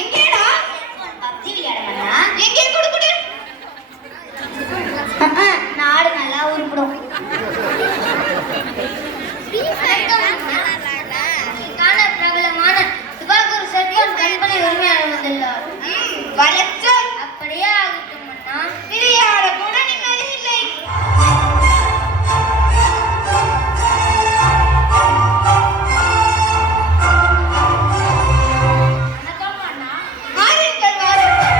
எங்கேடா? PUBG விளையாட மன்னா. எங்கே குடு குடு. நாடு நல்லா உருப்படும். பிரபலமான சுபாகுரு செல்வன் கண்பனை உரிமையாளர் வந்துள்ளார். வளர்ச்சல் அப்படியே ஆகட்டும் மன்னா. விளையாட கூட நிம்மதி இல்லை. வணக்கம் மன்னா. வாருங்கள் வாருங்கள்.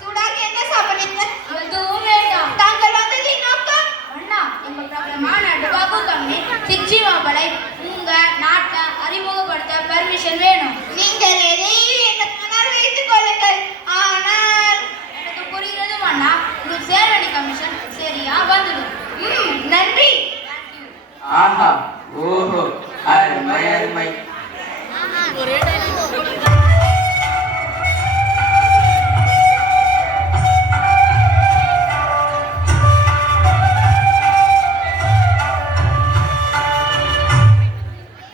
சூடாக என்ன சாப்பிடுறீங்க? எதுவும் வேண்டாம். தாங்கள் வந்ததின் நோக்கம்? மன்னா, எங்க பிரபலமான டுபாகோ கம்பெனி சிக்ஸி மாம்பழை உங்க நாட்டை அறிமுகப்படுத்த பெர்மிஷன் வேணும். நீங்கள் எதையும் என்ன மன்னர் வைத்துக் கொள்ளுங்கள். ஆனால் எனக்கு புரிகிறது மன்னா. உங்களுக்கு சேர வேண்டிய கமிஷன் சரியா வந்துடும். நன்றி. ஆஹா ஓஹோ அருமை அருமை.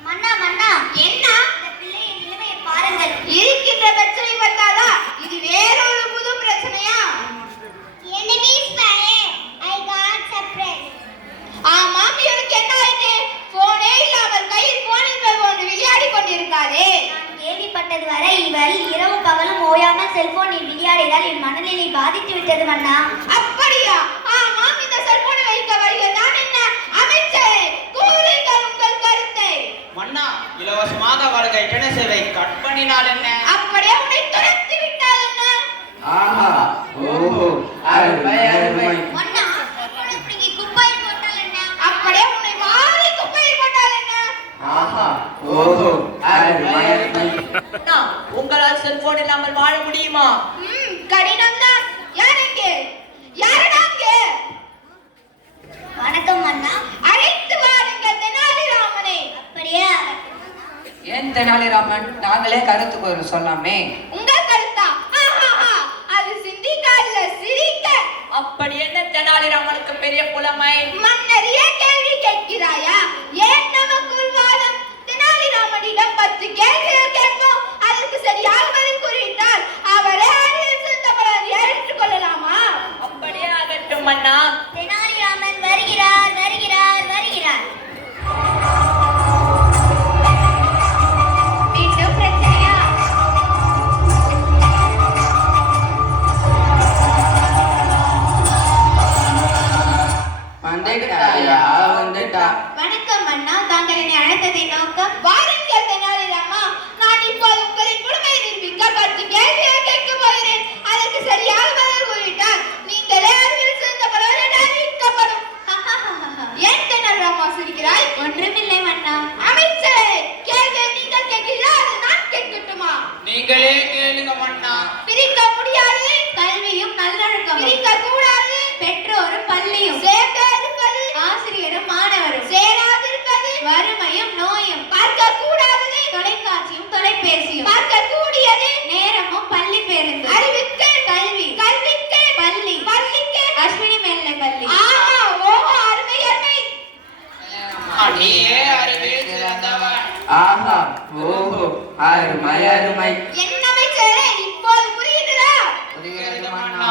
மன்னா மன்னா, என்ன? இந்த பிள்ளையின் நிலைமையை பாருங்கள். இருக்கின்ற பிரச்சனை பார்த்தாதா இது வேறொரு புது பிரச்சனையா? ஆமாம், இவனுக்கு என்ன ஆயிட்டு? போனே இல்லாமல் கையில் போன் என்பது ஒன்று விளையாடி கொண்டிருக்காரே. நான் கேள்விப்பட்டது வரை இவள் இரவு பகலும் ஓயாமல் செல்போனில் விளையாடியதால் என் மனநிலை பாதித்து விட்டது மன்னா. அப்படியா? ஆமாம், இந்த செல்போனை வைக்க வருகிறதான் என்ன? அமைச்சரே, கூறுங்கள் உங்கள் கருத்தை. மன்னா, இலவசமாக வழங்க இன்டர்நெட் சேவை கட் பண்ணினால் என்ன? அப்படியே உன்னை துரத்தி விட்டால் என்ன? ஆஹா ஓஹோ அருமை அருமை. மன்னா, செல்போனை பிடுங்கி குப்பையில் போட்டால் என்ன? அப்படியே உன்னை மாறி குப்பையில் போட்டால் என்ன? ஆஹா ஓஹோ அருமை அருமை. அண்ணா, உங்களால் செல்போன் இல்லாமல் வாழ முடியுமா? கடினம்தான். யாருக்கு? யாரடாங்க? வணக்கம் மன்னா. அழைத்து வாருங்கள் தெனாலிராமனை. அப்படியே ஏன் தெனாலிராமன், நாங்களே கருத்து கூற சொல்லாமே. உங்கள் கருத்தா? ஆஹாஹா, அது சிந்திக்க அல்ல சிரிக்க. அப்படி என்ன தெனாலிராமனுக்கு பெரிய புலமை? மன்னரிய கேள்வி கேட்கிறாயா? ஏன் நமக்குள் வாதம்? தெனாலிராமனிடம் 10 கேள்விகள் கேட்போம். அதற்கு சரியாக பதில் கூறிவிட்டால் அவரே அறிவில் சிறந்தவராக ஏற்றுக்கொள்ளலாமா? அப்படியே ஆகட்டும் மன்னா. தெனாலிராமன் வருகிறார் வருகிறார் வருகிறார். மீண்டும் பிரச்சனையா? வந்துட்டாயா வந்துட்டா. வணக்கம் அண்ணா, தாங்கள் என்னை அழைத்ததின் நோக்கம்? வாருங்கள் தெனாலிராமா, நான் இப்போது உங்களின் புலமையை நிரூபிக்க 10 கேள்விகள் கேட்கப் போகிறேன். அதற்கு சரியாக பதில் கூறிவிட்டால் நீங்களே அறிவில் சிறந்தவராக அறிவிக்கப்படும். ஏன் தெனாலிராமா சிரிக்கிறாய்? ஒன்றுமில்லை மன்னா. அமைச்சரே, கேள்வியை நீங்கள் கேட்கிறீர்களா அது நான் கேட்கட்டுமா? நீங்களே கேளுங்க மன்னா. பிரிக்க முடியாது. கல்வியும் நல்லொழுக்கமும். பிரிக்க கூடாது. பெற்றோரும் பள்ளியும். சேர்ந்து இருப்பது. ஆசிரியரும் மாணவரும். சேராதிருப்பது. வறுமையும் நோயும். பார்க்க கூடாதது. தொலைக்காட்சியும் தொலைபேசியும். பார்க்க கூடியது. நேரமும் பள்ளி பேருந்து. அறிவுக்கு கல்வி. கல்விக்கு பள்ளி. பள்ளிக்கு அஸ்வினி மேல்நிலை பள்ளி. ஆஹா ஓஹோ அருமை அருமை. நீயே அறிவில் சிறந்தவன். ஆஹா ஓஹோ அருமை அருமை. என்ன அமைச்சரே, இப்போது புரியுதா? புரிகிறது மன்னா. மன்னா.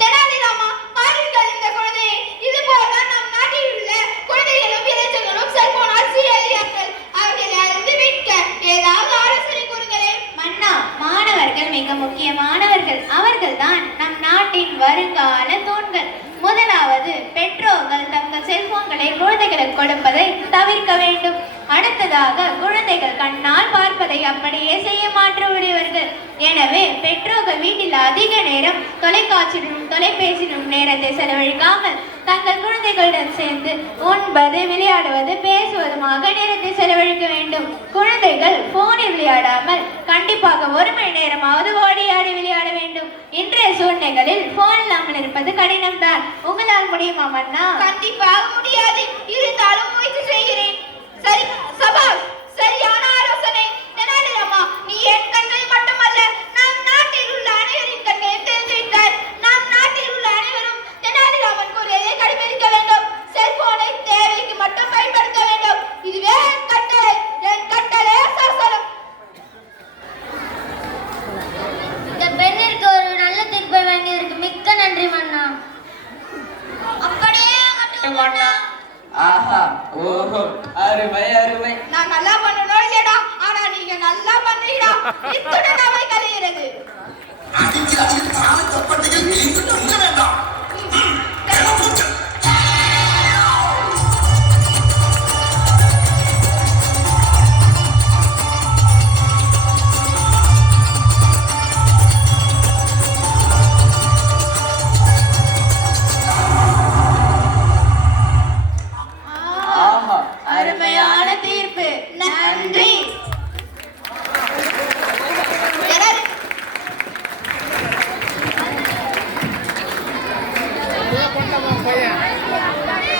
தெனாலிராமா, பாருங்கள் இந்த குழந்தையை. இது போல நம் நாட்டில் உள்ள குழந்தைகளும் இளைஞர்களும் செல்போனால் சீரழியார்கள். அவர்களை அறிந்து மீட்க ஏதாவது ஆலோசனை கூறுங்களேன். மன்னா, மாணவர்கள் மிக முக்கியமானவர்கள். அவர்கள்தான் நம் நாட்டின் வருங்கால தூண்கள். முதலாவது, பெற்றோர்கள் தங்கள் செல்போன்களை குழந்தைகளுக்கு கொடுப்பதை தவிர்க்க வேண்டும். அடுத்ததாக, குழந்தைகள் கண்ணால் பார்ப்பதை அப்படியே செய்ய மாற்றமுடையவர்கள். எனவே பெற்றோர்கள் வீட்டில் அதிக நேரம் தொலைக்காட்சியிலும் தொலைபேசியிலும் நேரத்தை செலவழிக்காமல் தங்கள் குழந்தைகளுடன் சேர்ந்து உண்பது, விளையாடுவது, பேசுவதுமாக நேரத்தை செலவழிக்க வேண்டும். குழந்தைகள் போனில் விளையாடாமல் கண்டிப்பாக 1 மணி நேரமாவது ஓடி ஆடி விளையாட வேண்டும். இன்றைய சூழ்நிலைகளில் போன் இல்லாமல் இருப்பது கடினம்தான். உங்களால் முடியுமா மன்னா? கண்டிப்பாக முடியாது. இருந்தாலும் முயற்சி செய்கிறேன். சரி சபாஷ், சரியான ஆலோசனை. தெனாலிராமா, நீ என் கண்ணை மட்டுமல்ல நம் நாட்டில் உள்ள அனைவரின் கண்ணையும் தெரிந்துவிட்டாய். நம் நாட்டில் உள்ள அனைவரும் தெனாலிராமன் கூறியதை கடைபிடிக்க வேண்டும். செல்போனை தேவைக்கு மட்டும் பயன்படுத்த வேண்டும். இதுவே என் கட்டளை. என் கட்டளை சாசனம். இத்துடன் அவை